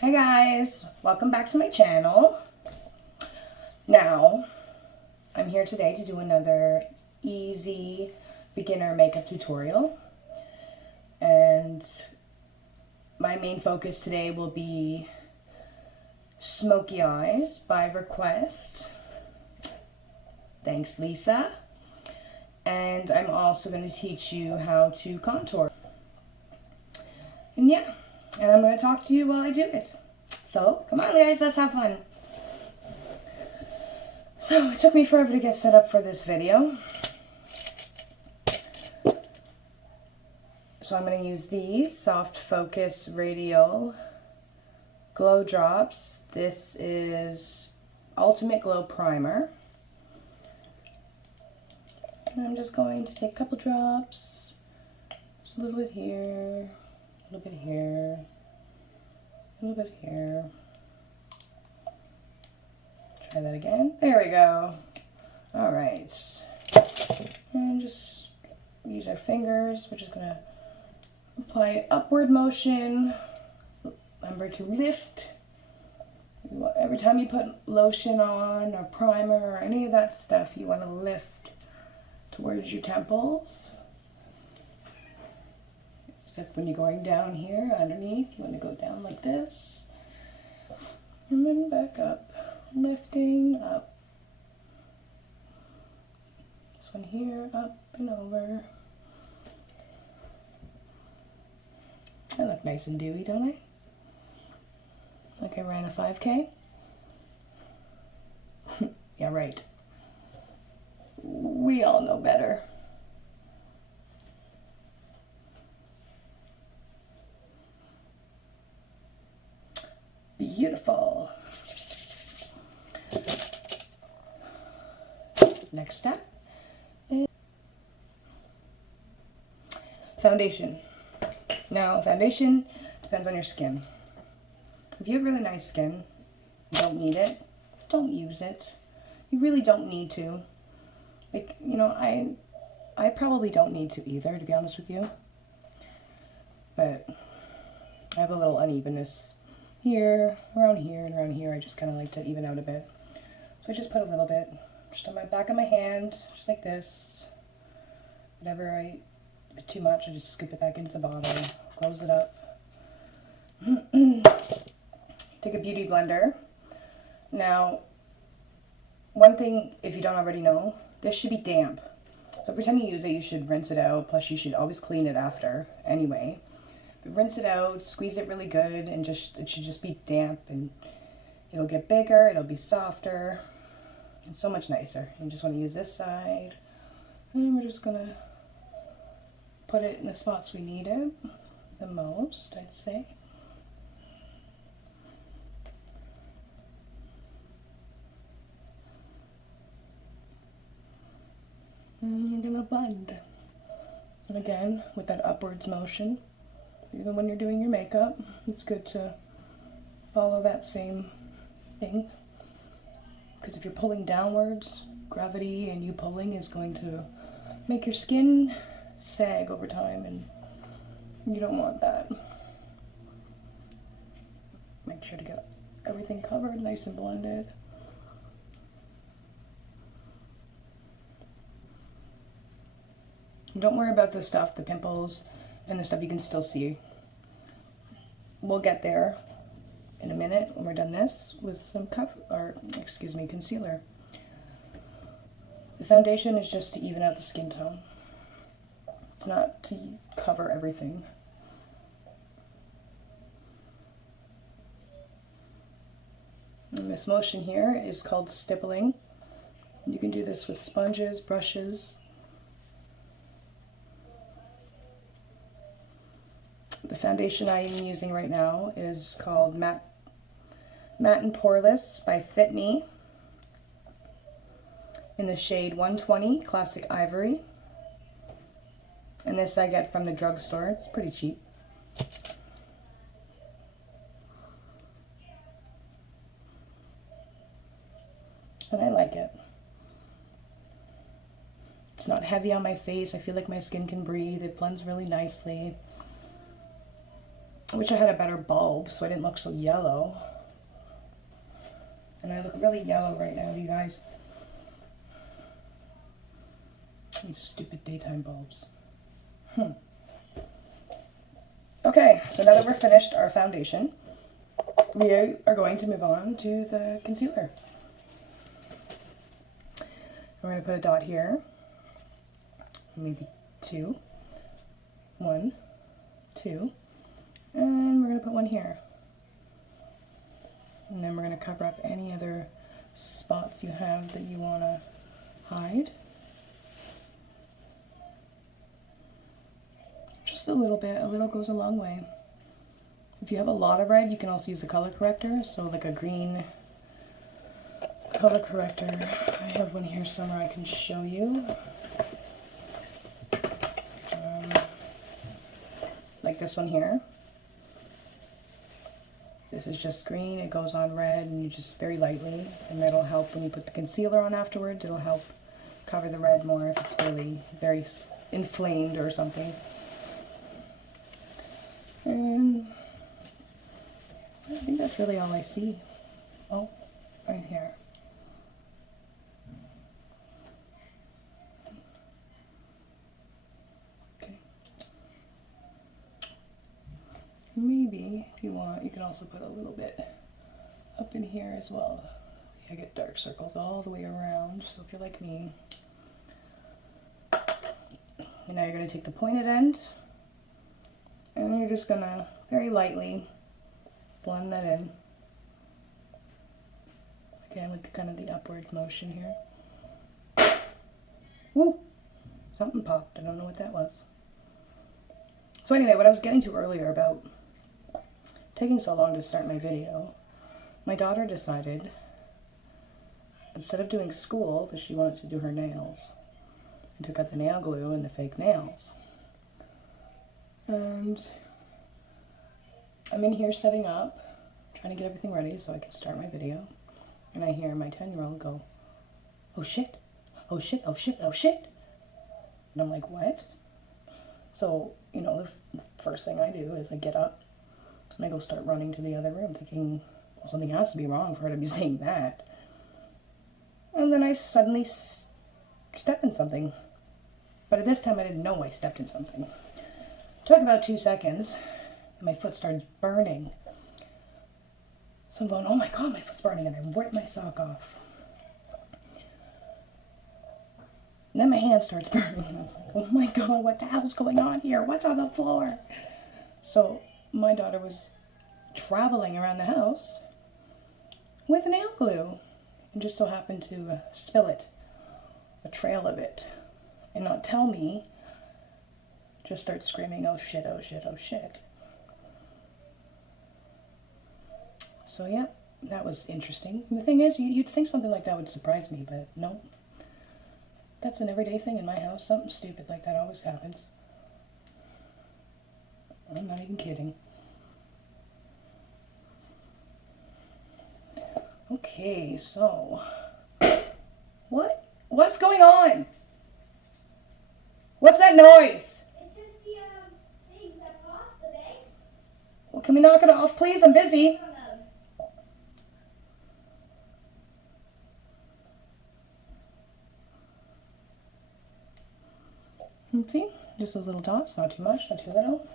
Hi guys, welcome back to my channel. Now, I'm here today to do another easy beginner makeup tutorial. And my main focus today will be smoky eyes by request. Thanks, Lisa. And I'm also going to teach you how to contour. And yeah, and I'm going to talk to you while I do it. So, come on guys, let's have fun. So, it took me forever to get set up for this video. So I'm going to use these Soft Focus Radial Glow Drops. This is Ultimate Glow Primer. And I'm just going to take a couple drops. Just a little bit here, a little bit here, a little bit here. Try that again. There we go. All right. And just use our fingers. We're just going to apply upward motion. Remember to lift. Every time you put lotion on or primer or any of that stuff, you want to lift towards your temples. Except when you're going down here underneath, you want to go down like this. And then back up. Lifting up. This one here, up and over. I look nice and dewy, don't I? Like I ran a 5K? Yeah, right. We all know better. Beautiful. Next step is foundation. Now, foundation depends on your skin. If you have really nice skin, you don't need it, don't use it. You really don't need to. Like, you know, I probably don't need to either, to be honest with you. But I have a little unevenness here, and around here. I just kind of like to even out a bit. So I just put a little bit, just on my back of my hand, just like this. Whenever I get too much, I just scoop it back into the bottle, close it up. Take a beauty blender. Now, one thing, if you don't already know, this should be damp. So every time you use it, you should rinse it out. Plus, you should always clean it after anyway. But rinse it out, squeeze it really good, and it should just be damp, and it'll get bigger, it'll be softer, and so much nicer. You just want to use this side, and we're just gonna put it in the spots we need it the most, I'd say. And you're gonna blend. And again, with that upwards motion, even when you're doing your makeup, it's good to follow that same thing. Because if you're pulling downwards, gravity and you pulling is going to make your skin sag over time, and you don't want that. Make sure to get everything covered, nice and blended. And don't worry about the stuff, the pimples, and the stuff you can still see. We'll get there in a minute when we're done this with some concealer. The foundation is just to even out the skin tone. It's not to cover everything. And this motion here is called stippling. You can do this with sponges, brushes. The foundation I am using right now is called Matte and Poreless by Fit Me in the shade 120 Classic Ivory. And this I get from the drugstore. It's pretty cheap. And I like it. It's not heavy on my face. I feel like my skin can breathe. It blends really nicely. I wish I had a better bulb so I didn't look so yellow. And I look really yellow right now, you guys. These stupid daytime bulbs. Okay, so now that we're finished our foundation, we are going to move on to the concealer. We're going to put a dot here, maybe 2, 1, 2, and we're going to put one here. And then we're going to cover up any other spots you have that you want to hide. Just a little bit. A little goes a long way. If you have a lot of red, you can also use a color corrector. So like a green color corrector. I have one here somewhere I can show you. Like this one here. This is just green. It goes on red and you just very lightly. And that'll help when you put the concealer on afterwards. It'll help cover the red more if it's really very inflamed or something. And I think that's really all I see. Oh, right here. Okay. Maybe, if you want, you can also put a little bit up in here as well. I get dark circles all the way around, so if you're like me. And now you're going to take the pointed end, and you're just going to very lightly blend that in. Again, with kind of the upwards motion here. Woo! Something popped. I don't know what that was. So anyway, what I was getting to earlier about taking so long to start my video, my daughter decided, instead of doing school, that she wanted to do her nails. I took out the nail glue and the fake nails. And I'm in here setting up, trying to get everything ready so I can start my video. And I hear my 10-year-old go, "Oh shit, oh shit, oh shit, oh shit." And I'm like, what? So, you know, the first thing I do is I get up and I go start running to the other room thinking, well, something has to be wrong for her to be saying that. And then I suddenly step in something. But at this time I didn't know I stepped in something. Took about 2 seconds, and my foot starts burning. So I'm going, oh my god, my foot's burning, and I rip my sock off. And then my hand starts burning, and I'm like, oh my god, what the hell's going on here? What's on the floor? So my daughter was traveling around the house with nail glue, and just so happened to spill it, a trail of it, and not tell me. Just start screaming, oh shit, oh shit, oh shit. So yeah, that was interesting. And the thing is, you'd think something like that would surprise me, but no. That's an everyday thing in my house. Something stupid like that always happens. I'm not even kidding. Okay, so what's going on? What's that noise? Well, can we knock it off, please? I'm busy. See? Just those little dots. Not too much, not too little.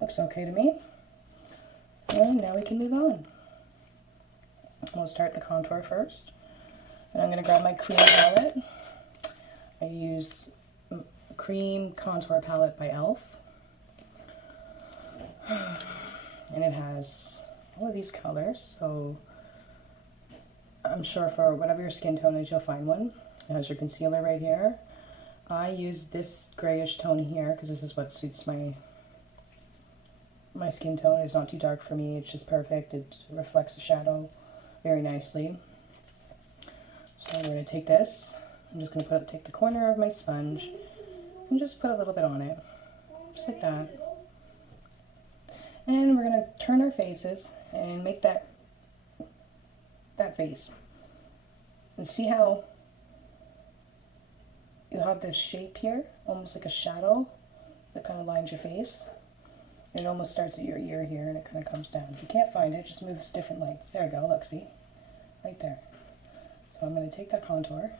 Looks okay to me. And now we can move on. We'll start the contour first. And I'm going to grab my cream palette. I used Cream Contour Palette by e.l.f. And it has all of these colors, so I'm sure for whatever your skin tone is, you'll find one. It has your concealer right here. I use this grayish tone here because this is what suits my skin tone. It's not too dark for me, it's just perfect. It reflects the shadow very nicely. So I'm going to take this, I'm just going to take the corner of my sponge and just put a little bit on it, just like that. And we're going to turn our faces and make that face. And see how you have this shape here, almost like a shadow that kind of lines your face. It almost starts at your ear here and it kind of comes down. If you can't find it, just moves different lights. There we go, look, see? Right there. So I'm going to take that contour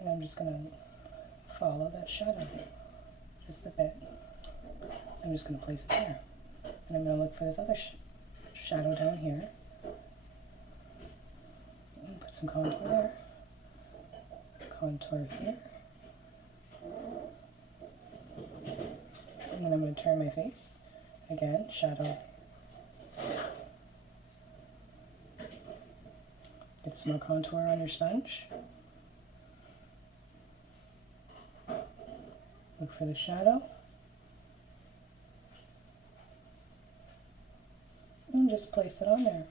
and I'm just going to follow that shadow just a bit. I'm just going to place it there. And I'm going to look for this other shadow down here. And put some contour there. Contour here. And then I'm going to turn my face. Again, shadow. Get some more contour on your sponge. Look for the shadow. And just place it on there.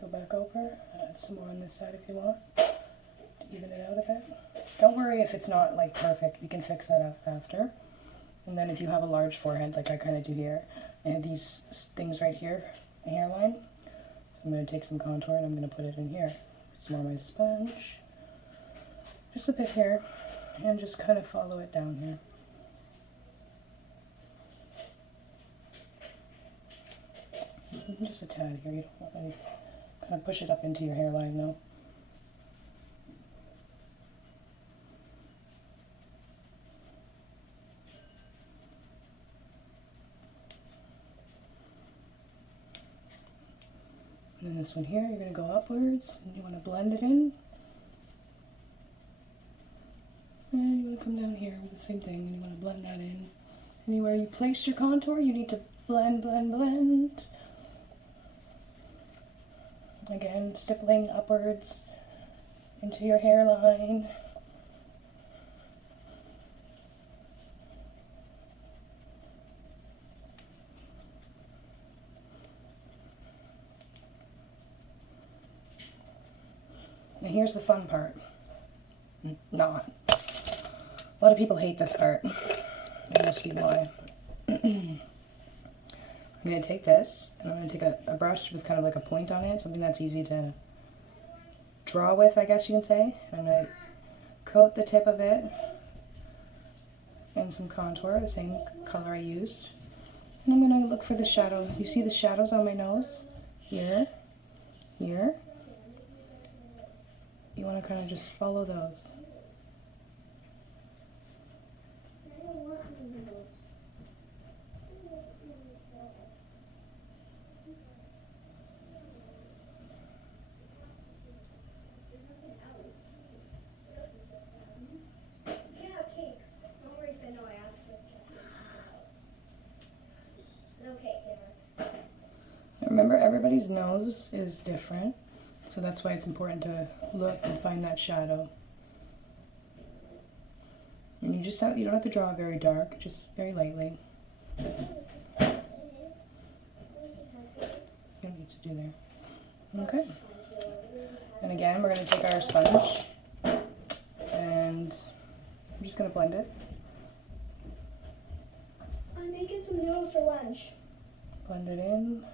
Go back over, add some more on this side if you want, to even it out a bit. Don't worry if it's not like perfect, we can fix that up after. And then if you have a large forehead, like I kind of do here, I have these things right here, a hairline. So I'm going to take some contour and I'm going to put it in here. Some more of my sponge. Just a bit here, and just kind of follow it down here. Just a tad here, you don't want any, kind of push it up into your hairline though. And then this one here, you're going to go upwards, and you want to blend it in. And you want to come down here with the same thing, and you want to blend that in. Anywhere you placed your contour, you need to blend, blend, blend. Again, stippling upwards into your hairline. Now here's the fun part. Not. A lot of people hate this part. And you'll see why. I'm going to take this, and I'm going to take a brush with kind of like a point on it, something that's easy to draw with, I guess you can say. And I'm going to coat the tip of it in some contour, the same color I used. And I'm going to look for the shadow. You see the shadows on my nose? Here, here. You want to kind of just follow those. Remember, everybody's nose is different, so that's why it's important to look and find that shadow. And you don't have to draw very dark, just very lightly. You don't need to do there. Okay. And again, we're going to take our sponge and I'm just going to blend it. I'm making some noodles for lunch. Blend it in.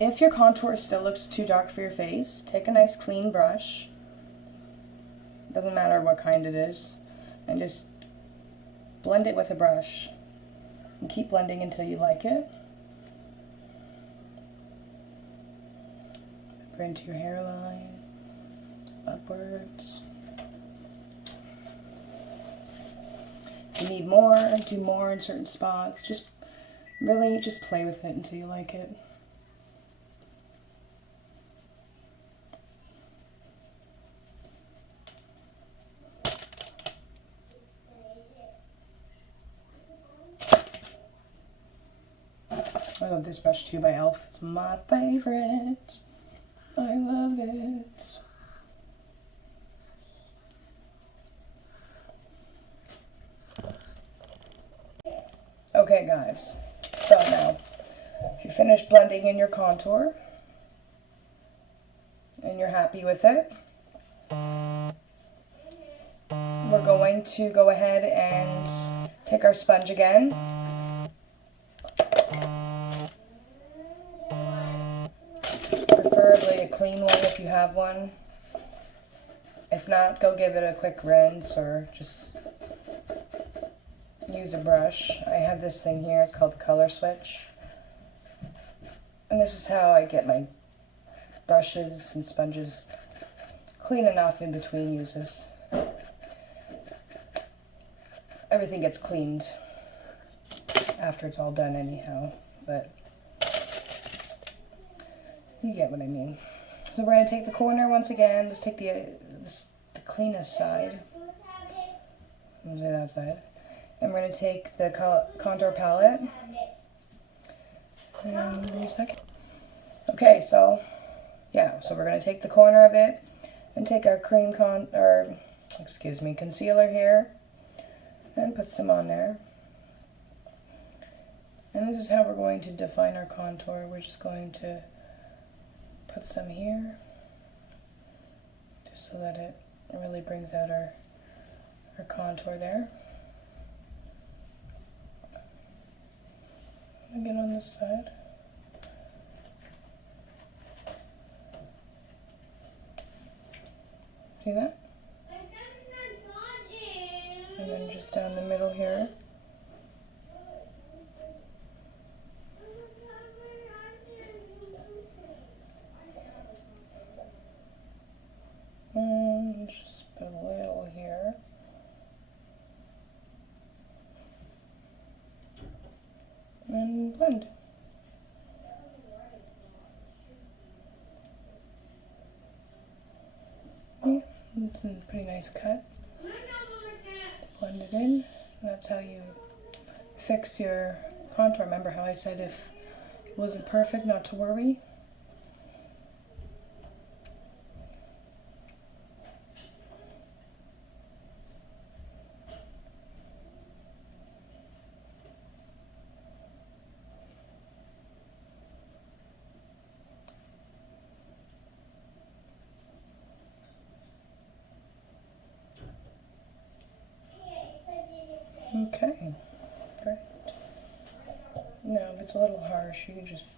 If your contour still looks too dark for your face, take a nice clean brush, doesn't matter what kind it is, and just blend it with a brush. And keep blending until you like it. Go into your hairline, upwards. If you need more, do more in certain spots. Just really just play with it until you like it. I love this brush too by e.l.f. It's my favorite. I love it. Okay guys, so now if you finish blending in your contour and you're happy with it, we're going to go ahead and take our sponge again clean one if you have one. If not, go give it a quick rinse or just use a brush. I have this thing here, it's called the color switch. And this is how I get my brushes and sponges clean enough in between uses. Everything gets cleaned after it's all done anyhow, but you get what I mean. So we're going to take the corner once again. Let's take the cleanest side. I'm going to do that side. And we're going to take the contour palette. And give me a second. Okay, so yeah, so we're going to take the corner of it and take our concealer here and put some on there. And this is how we're going to define our contour. We're just going to put some here, just so that it really brings out our contour there. Again on this side. See that? And then just down the middle here. And just put a little here. And blend. Yeah, it's a pretty nice cut. Blend it in. That's how you fix your contour. Remember how I said if it wasn't perfect, not to worry? Okay, great. Now, if it's a little harsh, you can just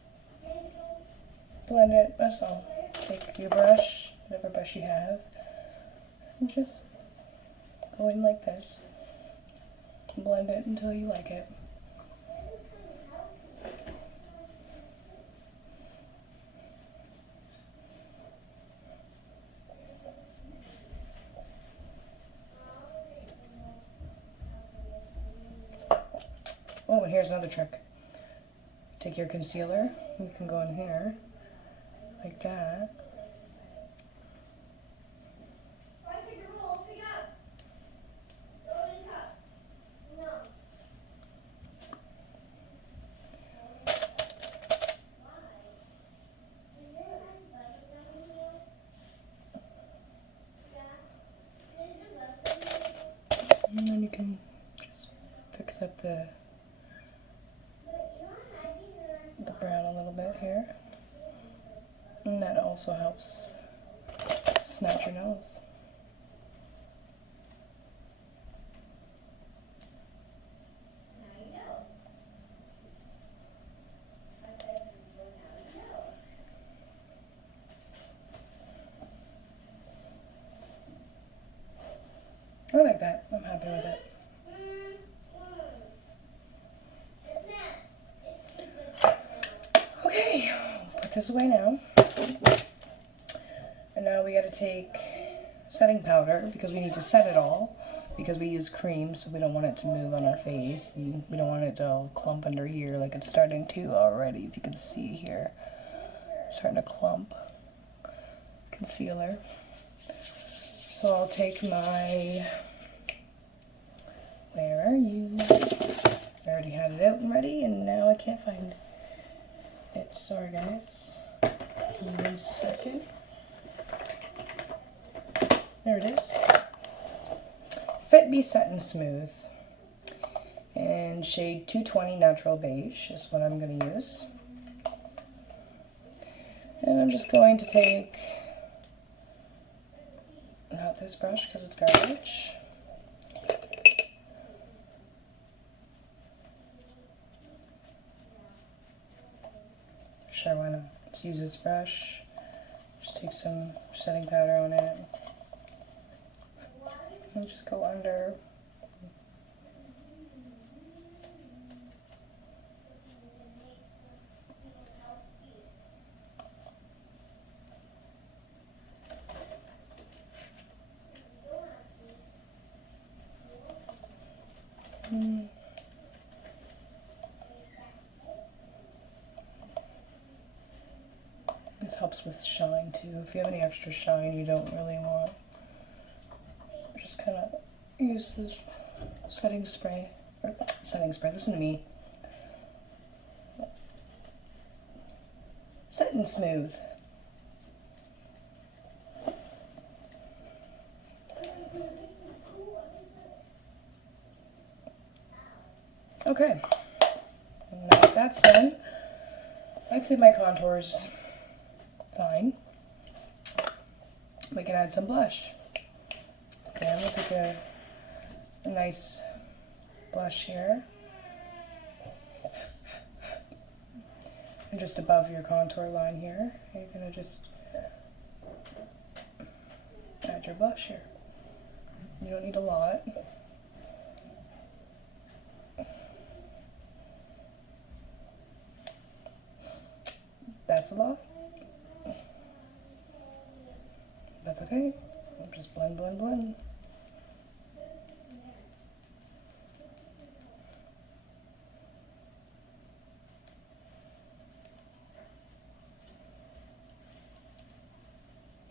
blend it, that's all. Take your brush, whatever brush you have, and just go in like this. Blend it until you like it. Oh, and here's another trick. Take your concealer, you can go in here, like that. And then you can just fix up the brown a little bit here. And that also helps snatch your nose. I like that. I'm happy with it. Okay, put this away now. And now we gotta take setting powder because we need to set it all because we use cream, so we don't want it to move on our face and we don't want it to all clump under here like it's starting to already. If you can see here, it's starting to clump. Concealer. So I'll take my, where are you? I already had it out and ready and now I can't find it. Sorry guys. Give me 1 second. There it is. Fit Be Set and Smooth. And shade 220 Natural Beige is what I'm going to use. And I'm just going to take, not this brush because it's garbage. Sure, why not? Let's use this brush. Just take some setting powder on it. And just go under. This helps with shine too. If you have any extra shine you don't really want, just kind of use this setting spray. Listen to me. Set and smooth. Okay, now that that's done, I'd say my contour's fine. We can add some blush. Okay, I'm gonna take a nice blush here. And just above your contour line here, you're gonna just add your blush here. You don't need a lot. That's a lot. That's okay. Just blend, blend, blend.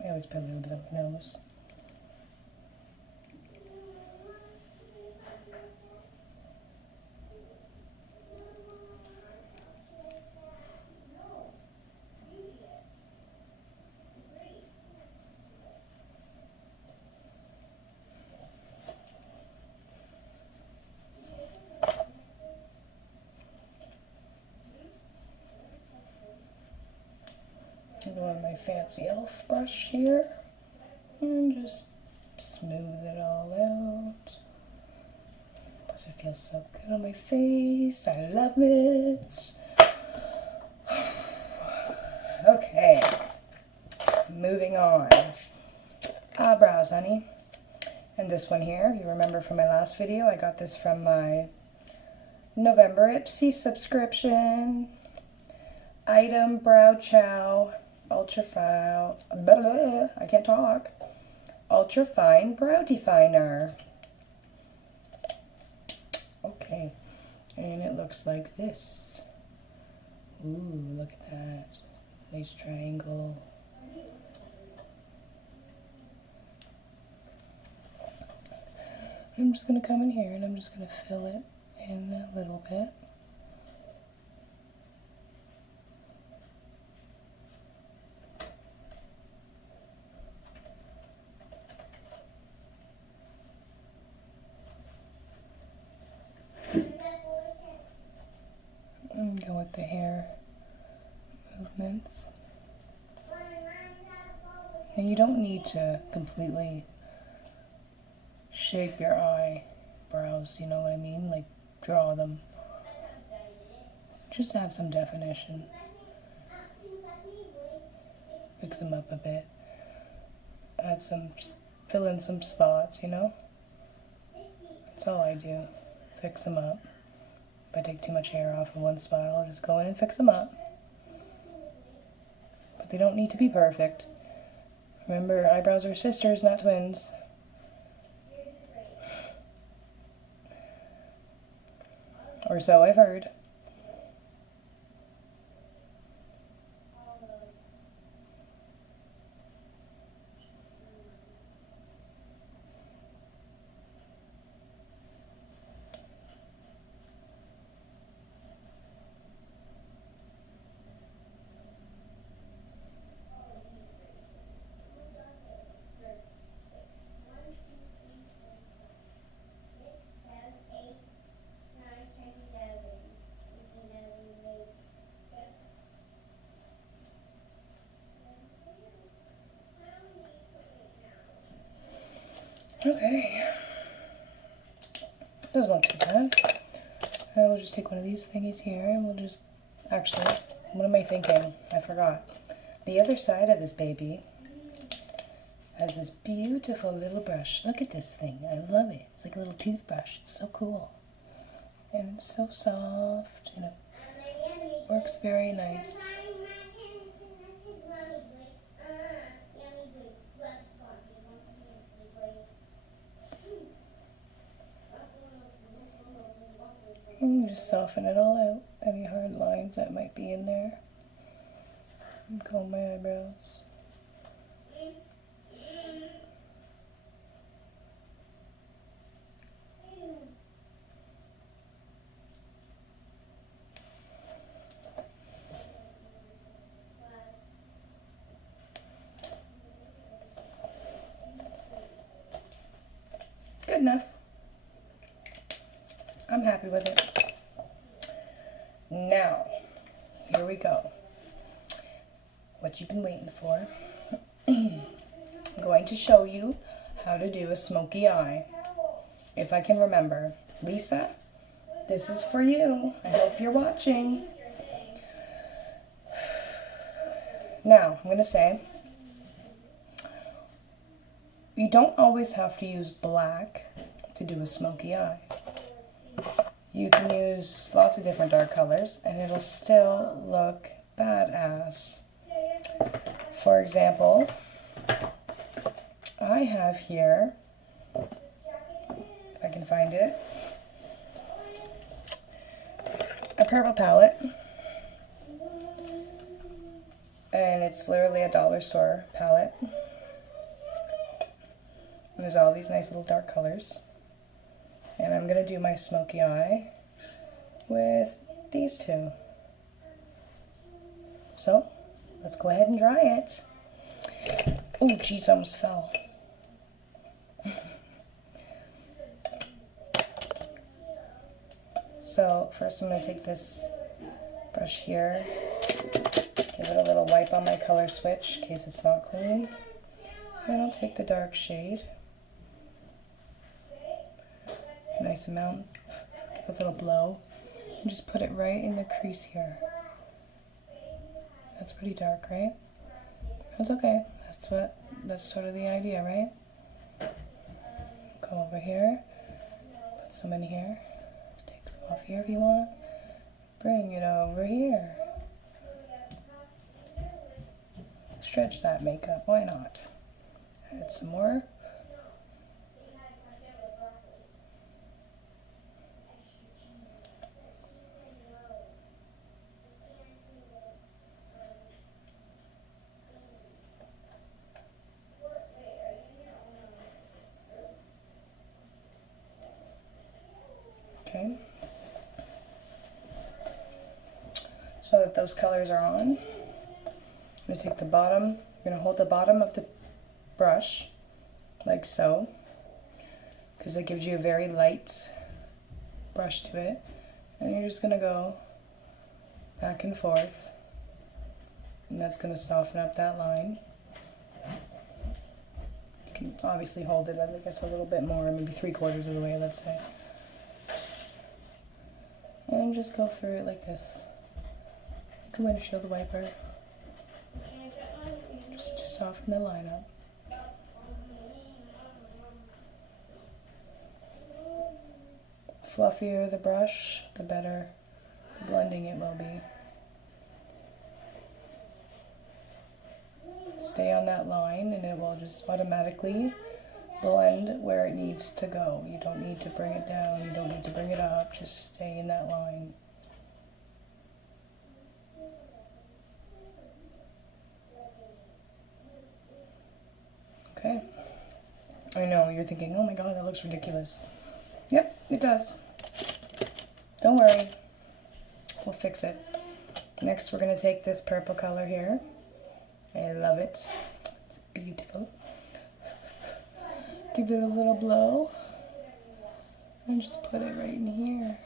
I always put a little bit of nose. I'm going with my fancy elf brush here and just smooth it all out. Plus it feels so good on my face. I love it. Okay, moving on. Eyebrows, honey. And this one here, you remember from my last video, I got this from my November Ipsy subscription. Item Brow Chow Ultra Fine, I can't talk. Ultra Fine Brow Definer. Okay, and it looks like this. Ooh, look at that. Nice triangle. I'm just going to come in here and I'm just going to fill it in a little bit. And go with the hair movements. And you don't need to completely shape your eyebrows, you know what I mean? Like, draw them. Just add some definition. Fix them up a bit. Add some, fill in some spots, you know? That's all I do. Fix them up. If I take too much hair off in one spot, I'll just go in and fix them up. But they don't need to be perfect. Remember, eyebrows are sisters, not twins. Or so I've heard. Okay, doesn't look too bad. I will just take one of these thingies here and we'll just, actually, what am I thinking? I forgot. The other side of this baby, has this beautiful little brush. Look at this thing. I love it. It's like a little toothbrush. It's so cool. And it's so soft, and it works very nice. And just soften it all out. Any hard lines that might be in there. And comb my eyebrows. Good enough. I'm happy with it. Now, here we go. What you've been waiting for. I'm going to show you how to do a smoky eye. If I can remember. Lisa, this is for you. I hope you're watching. Now, I'm going to say, you don't always have to use black to do a smoky eye. You can use lots of different dark colors and it'll still look badass. For example, I have here, if I can find it, a purple palette. And it's literally a dollar store palette. And there's all these nice little dark colors. And I'm going to do my smoky eye with these two. So, let's go ahead and dry it. Oh, geez, I almost fell. So, first I'm going to take this brush here, give it a little wipe on my color switch in case it's not clean. And I'll take the dark shade. Nice amount. Give a little blow. And just put it right in the crease here. That's pretty dark, right? That's okay. That's sort of the idea, right? Come over here. Put some in here. Take some off here if you want. Bring it over here. Stretch that makeup. Why not? Add some more. Okay. So that those colors are on, I'm going to take the bottom, you're going to hold the bottom of the brush, like so, because it gives you a very light brush to it, and you're just going to go back and forth, and that's going to soften up that line. You can obviously hold it, I guess, a little bit more, maybe 3/4 of the way, let's say. And just go through it like this. Like a windshield wiper. Just to soften the line up. The fluffier the brush, the better the blending it will be. Stay on that line and it will just automatically blend where it needs to go. You don't need to bring it down, you don't need to bring it up, just stay in that line. Okay. I know, you're thinking, oh my god, that looks ridiculous. Yep, it does. Don't worry. We'll fix it. Next, we're going to take this purple color here. I love it. It's beautiful. Give it a little blow. And just put it right in here.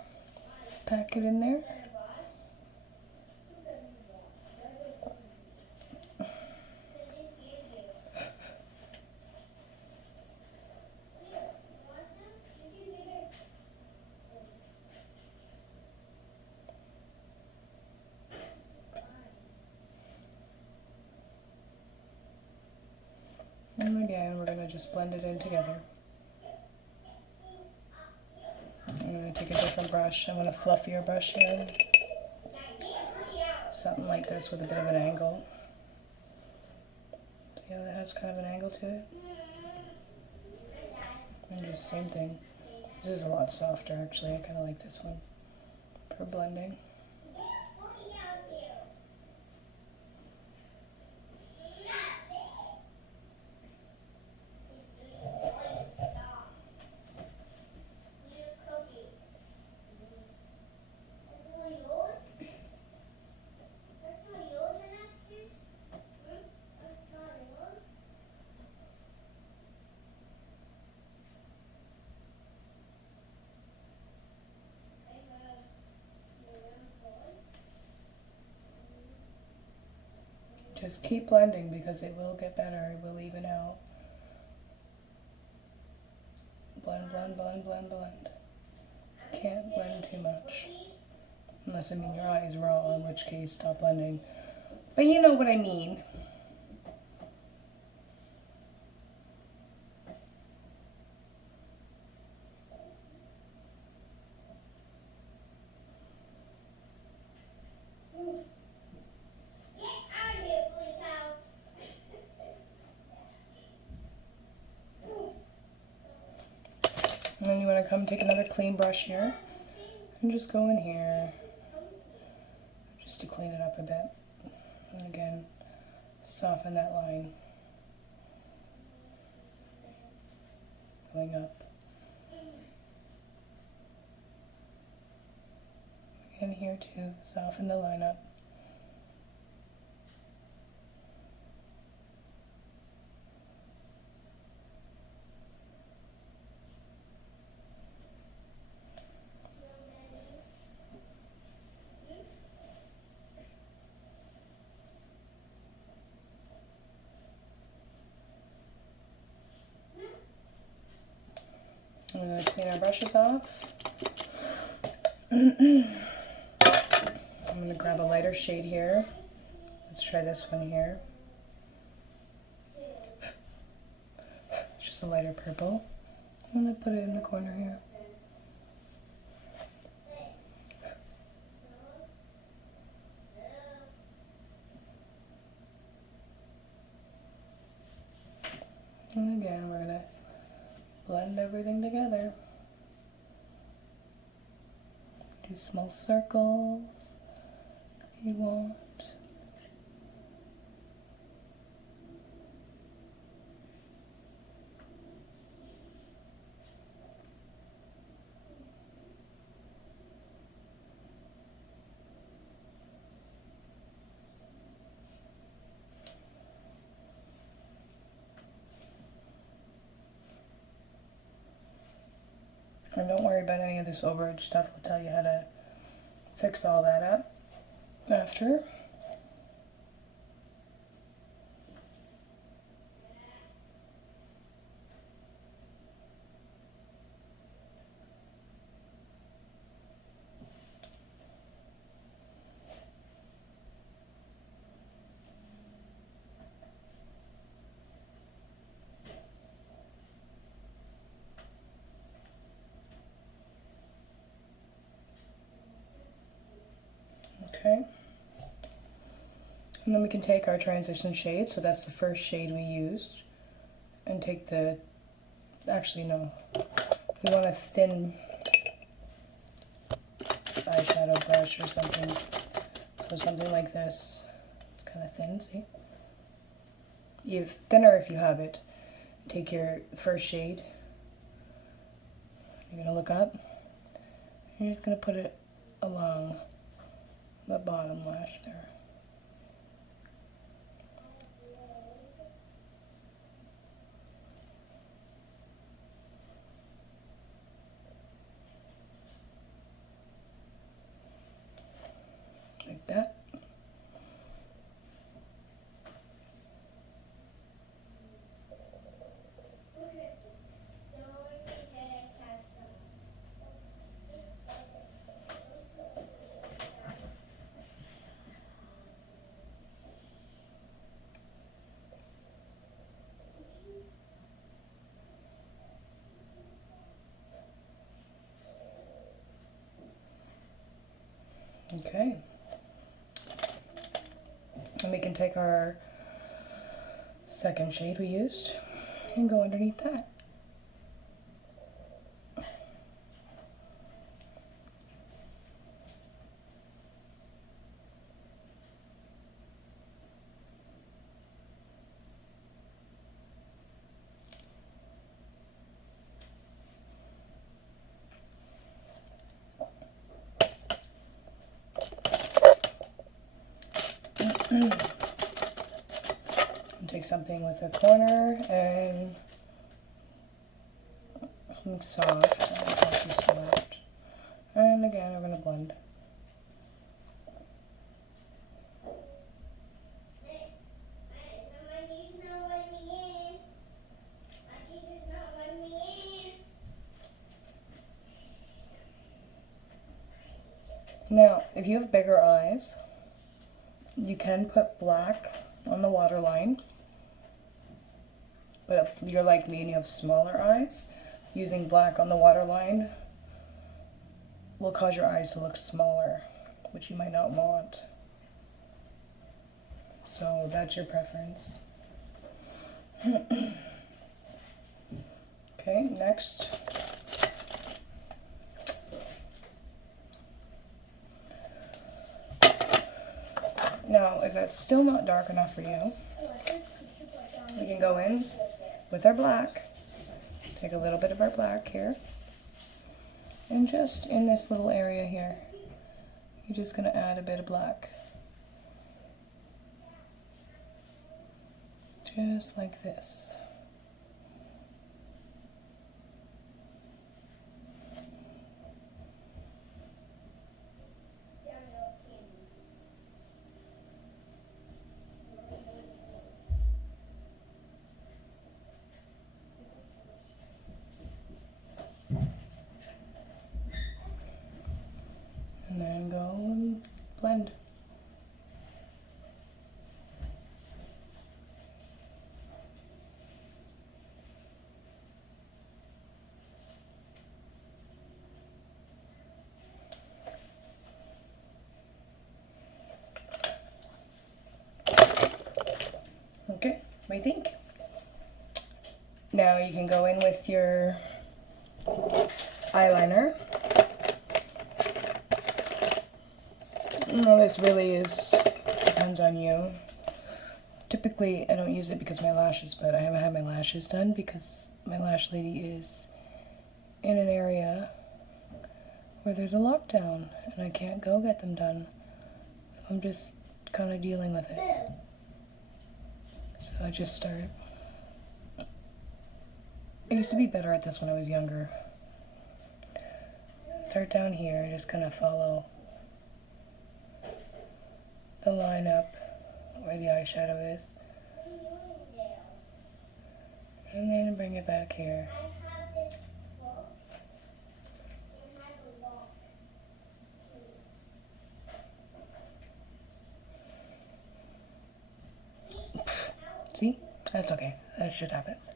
Pack it in there. And we're again, we're going to just blend it in together. I'm going to take a different brush. I'm going to fluffier brush here. Something like this with a bit of an angle. See how that has kind of an angle to it? And just same thing. This is a lot softer actually. I kind of like this one for blending. Just keep blending because it will get better, it will even out. Blend, blend, blend, blend, blend. Can't blend too much. Unless, I mean, your eye is raw, in which case stop blending. But you know what I mean. And then you want to come take another clean brush here and just go in here just to clean it up a bit. And again, soften that line. Going up. Again here too, soften the line up. I'm going to clean our brushes off. I'm going to grab a lighter shade here. Let's try this one here. It's just a lighter purple. I'm going to put it in the corner here. And again, we're going to blend everything together. Do small circles if you want. And don't worry about any of this overage stuff. I'll tell you how to fix all that up after. Okay, and then we can take our transition shade, so that's the first shade we used, and take the, actually no, we want a thin eyeshadow brush or something, so something like this. It's kind of thin, see? Thinner if you have it. Take your first shade, you're going to look up, you're just going to put it along the bottom lash there. Like that. Okay. And we can take our second shade we used and go underneath that. And take something with a corner and something soft, not too soft. And again, we're going to blend. Now, if you have bigger eyes, you can put black on the waterline. But if you're like me and you have smaller eyes, using black on the waterline will cause your eyes to look smaller, which you might not want. So that's your preference. Okay, next. Now, if that's still not dark enough for you, we can go in with our black. Take a little bit of our black here. And just in this little area here, you're just going to add a bit of black. Just like this. And then go and blend. Okay, what do you think? Now you can go in with your eyeliner. No, this really depends on you. Typically, I don't use it because of my lashes, but I haven't had my lashes done because my lash lady is in an area where there's a lockdown and I can't go get them done. So I'm just kind of dealing with it. So I just started. I used to be better at this when I was younger. Start down here, just kind of follow the line up where the eyeshadow is. And then bring it back here. See? That's okay. That shit happens.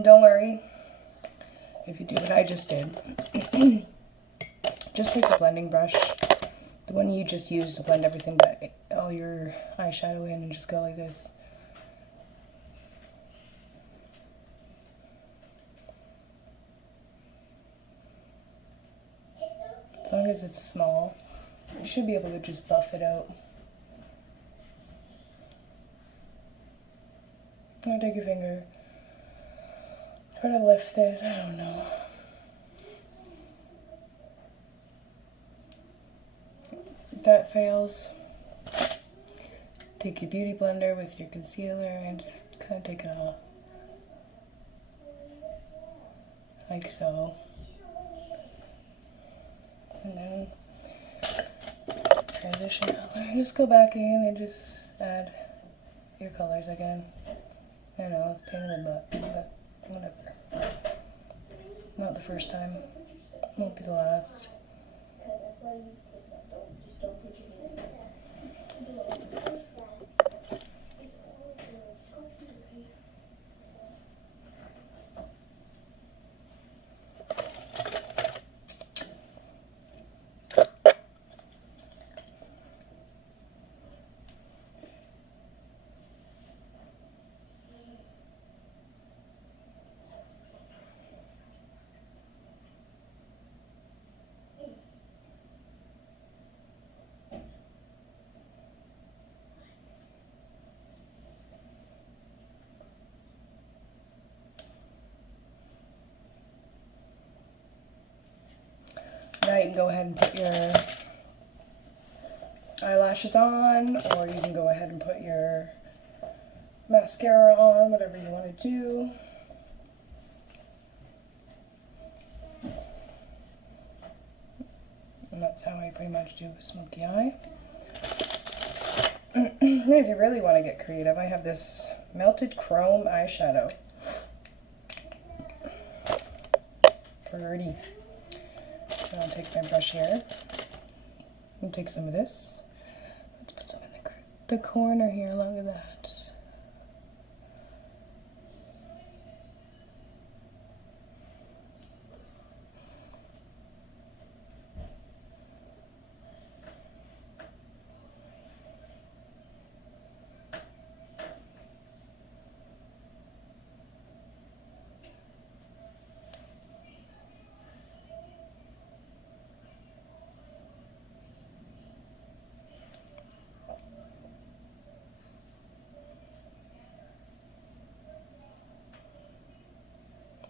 Don't worry if you do what I just did. Just take the blending brush, the one you just used to blend everything but all your eyeshadow in, and just go like this. As long as it's small, you should be able to just buff it out. Now take your finger. Try to lift it, I don't know. If that fails, take your beauty blender with your concealer and just kind of take it off. Like so. foundation color. Just go back in and just add your colors again. I know, it's a pain in the butt, but whatever. Not the first time. Won't be the last. Now you can go ahead and put your eyelashes on, or you can go ahead and put your mascara on, whatever you want to do. And that's how I pretty much do a smoky eye. And if you really want to get creative, I have this melted chrome eyeshadow. Pretty. So I'll take my brush here and take some of this. Let's put some in the corner here. Look at that.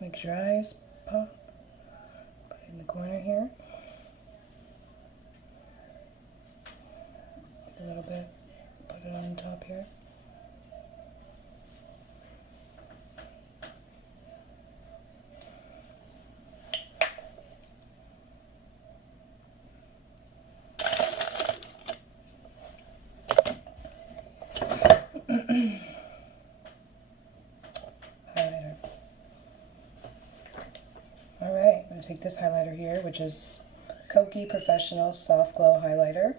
Make your eyes pop. Put it in the corner here. A little bit. Put it on the top here. Take this highlighter here, which is Kokie Professional Soft Glow Highlighter.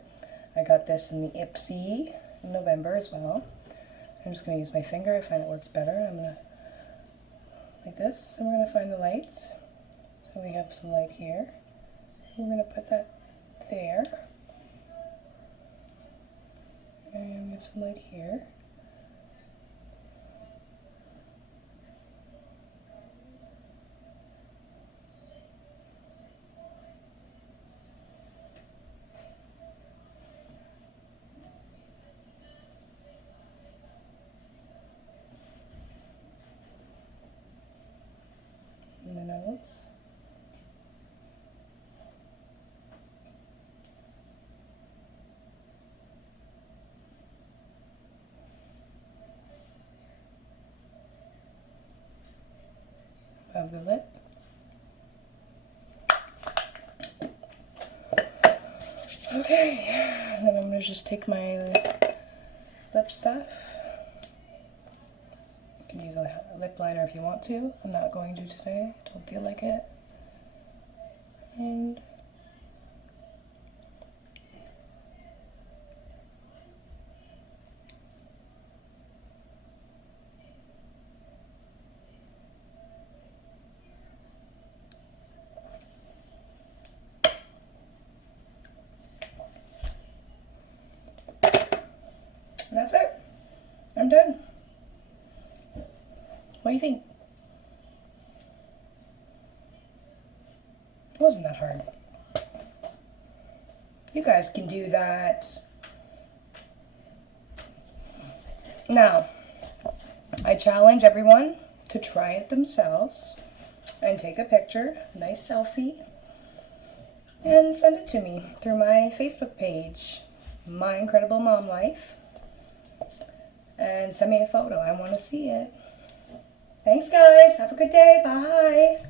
I got this in the Ipsy in November as well. I'm just going to use my finger. I find it works better. I'm going to, like this, and we're going to find the lights. So we have some light here. We're going to put that there. And we have some light here. And the nose. Of the lip. Okay, and then I'm going to just take my lip stuff. You can use a lip liner if you want to. I'm not going to today. Don't feel like it. And that's it. I'm done. What do you think? It wasn't that hard. You guys can do that. Now, I challenge everyone to try it themselves and take a picture, nice selfie, and send it to me through my Facebook page, My Incredible Mom Life, and send me a photo. I want to see it. Thanks, guys. Have a good day. Bye.